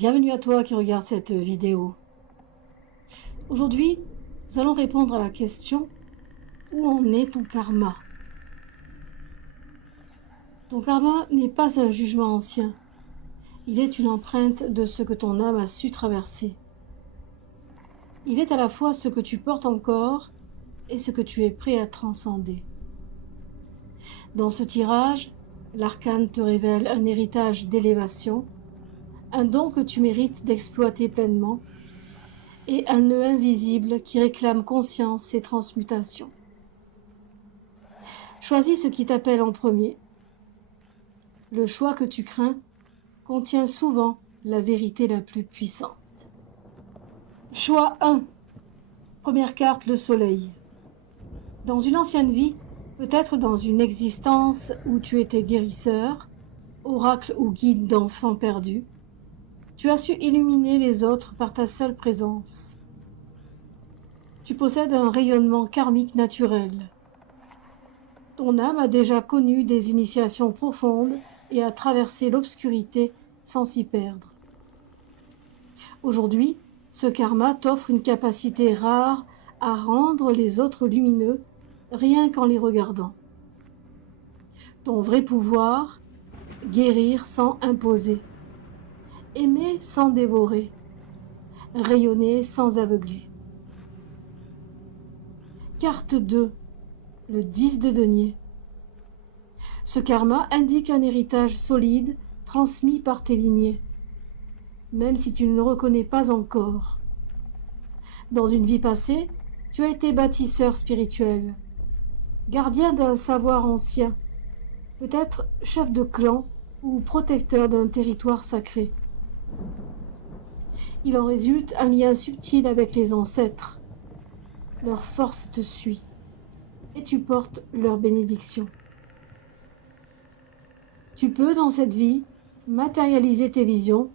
Bienvenue à toi qui regarde cette vidéo. Aujourd'hui, nous allons répondre à la question: où en est ton karma? Ton karma n'est pas un jugement ancien. Il est une empreinte de ce que ton âme a su traverser. Il est à la fois ce que tu portes encore et ce que tu es prêt à transcender. Dans ce tirage, l'arcane te révèle un héritage d'élévation, un don que tu mérites d'exploiter pleinement, et un nœud invisible qui réclame conscience et transmutation. Choisis ce qui t'appelle en premier. Le choix que tu crains contient souvent la vérité la plus puissante. Choix 1. Première carte, le soleil. Dans une ancienne vie, peut-être dans une existence où tu étais guérisseur, oracle ou guide d'enfants perdus, tu as su illuminer les autres par ta seule présence. Tu possèdes un rayonnement karmique naturel. Ton âme a déjà connu des initiations profondes et a traversé l'obscurité sans s'y perdre. Aujourd'hui, ce karma t'offre une capacité rare à rendre les autres lumineux rien qu'en les regardant. Ton vrai pouvoir, guérir sans imposer, aimer sans dévorer, rayonner sans aveugler. Carte 2, le 10 de denier. Ce karma indique un héritage solide transmis par tes lignées, même si tu ne le reconnais pas encore. Dans une vie passée, tu as été bâtisseur spirituel, gardien d'un savoir ancien, peut-être chef de clan ou protecteur d'un territoire sacré. Il en résulte un lien subtil avec les ancêtres. Leur force te suit, et tu portes leur bénédiction. Tu peux, dans cette vie, matérialiser tes visions,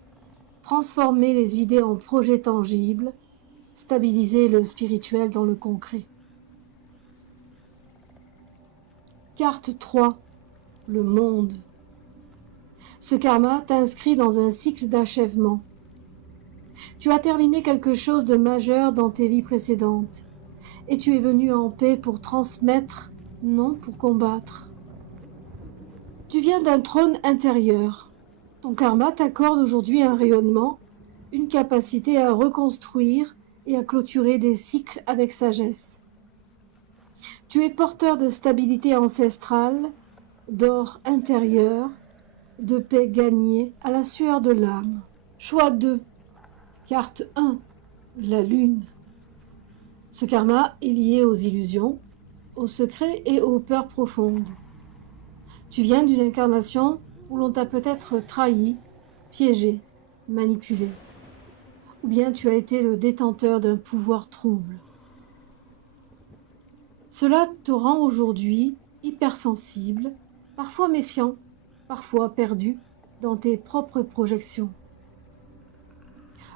transformer les idées en projets tangibles, stabiliser le spirituel dans le concret. Carte 3, le monde. Ce karma t'inscrit dans un cycle d'achèvement. Tu as terminé quelque chose de majeur dans tes vies précédentes, et tu es venu en paix pour transmettre, non pour combattre. Tu viens d'un trône intérieur. Ton karma t'accorde aujourd'hui un rayonnement, une capacité à reconstruire et à clôturer des cycles avec sagesse. Tu es porteur de stabilité ancestrale, d'or intérieur, de paix gagnée à la sueur de l'âme. Choix 2. Carte 1. La lune. Ce karma est lié aux illusions, aux secrets et aux peurs profondes. Tu viens d'une incarnation où l'on t'a peut-être trahi, piégé, manipulé. Ou bien tu as été le détenteur d'un pouvoir trouble. Cela te rend aujourd'hui hypersensible, parfois méfiant, parfois perdu dans tes propres projections.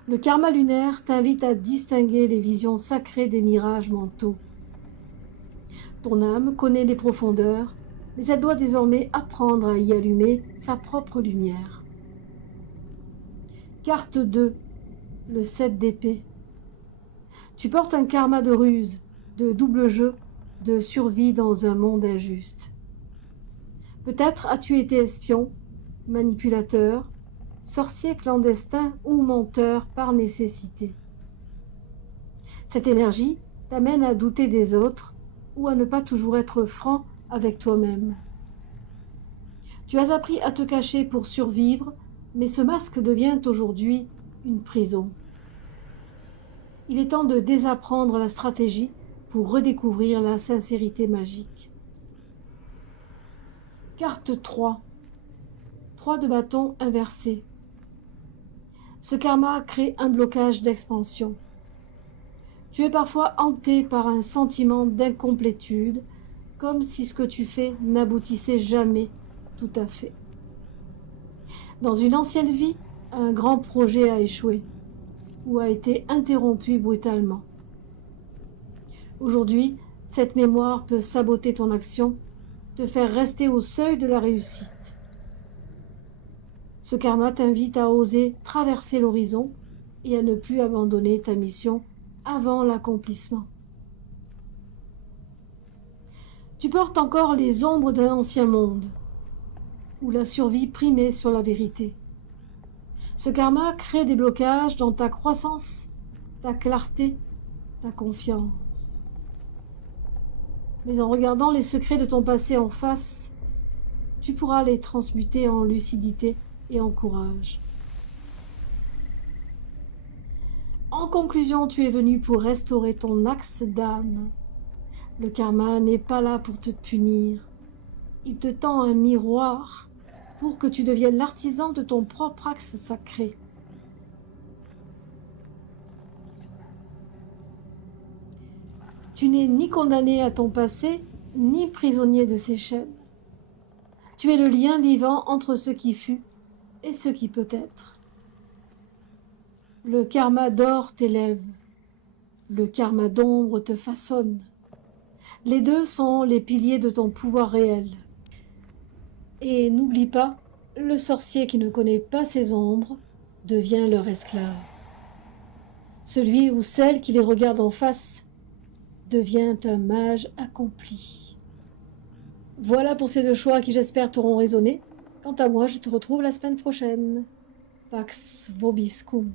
Le karma lunaire t'invite à distinguer les visions sacrées des mirages mentaux. Ton âme connaît les profondeurs, mais elle doit désormais apprendre à y allumer sa propre lumière. Carte 2, le 7 d'épée. Tu portes un karma de ruse, de double jeu, de survie dans un monde injuste. Peut-être as-tu été espion, manipulateur, sorcier clandestin ou menteur par nécessité. Cette énergie t'amène à douter des autres ou à ne pas toujours être franc avec toi-même. Tu as appris à te cacher pour survivre, mais ce masque devient aujourd'hui une prison. Il est temps de désapprendre la stratégie pour redécouvrir la sincérité magique. Carte 3. 3 de bâton inversé. Ce karma crée un blocage d'expansion. Tu es parfois hanté par un sentiment d'incomplétude, comme si ce que tu fais n'aboutissait jamais tout à fait. Dans une ancienne vie, un grand projet a échoué ou a été interrompu brutalement. Aujourd'hui, cette mémoire peut saboter ton action, te faire rester au seuil de la réussite. Ce karma t'invite à oser traverser l'horizon et à ne plus abandonner ta mission avant l'accomplissement. Tu portes encore les ombres d'un ancien monde, où la survie primait sur la vérité. Ce karma crée des blocages dans ta croissance, ta clarté, ta confiance. Mais en regardant les secrets de ton passé en face, tu pourras les transmuter en lucidité et en courage. En conclusion, tu es venu pour restaurer ton axe d'âme. Le karma n'est pas là pour te punir. Il te tend un miroir pour que tu deviennes l'artisan de ton propre axe sacré. Tu n'es ni condamné à ton passé, ni prisonnier de ses chaînes. Tu es le lien vivant entre ce qui fut et ce qui peut être. Le karma d'or t'élève, le karma d'ombre te façonne. Les deux sont les piliers de ton pouvoir réel. Et n'oublie pas, le sorcier qui ne connaît pas ses ombres devient leur esclave. Celui ou celle qui les regarde en face devient un mage accompli. Voilà pour ces deux choix qui j'espère t'auront résonné. Quant à moi, je te retrouve la semaine prochaine. Pax vobiscum.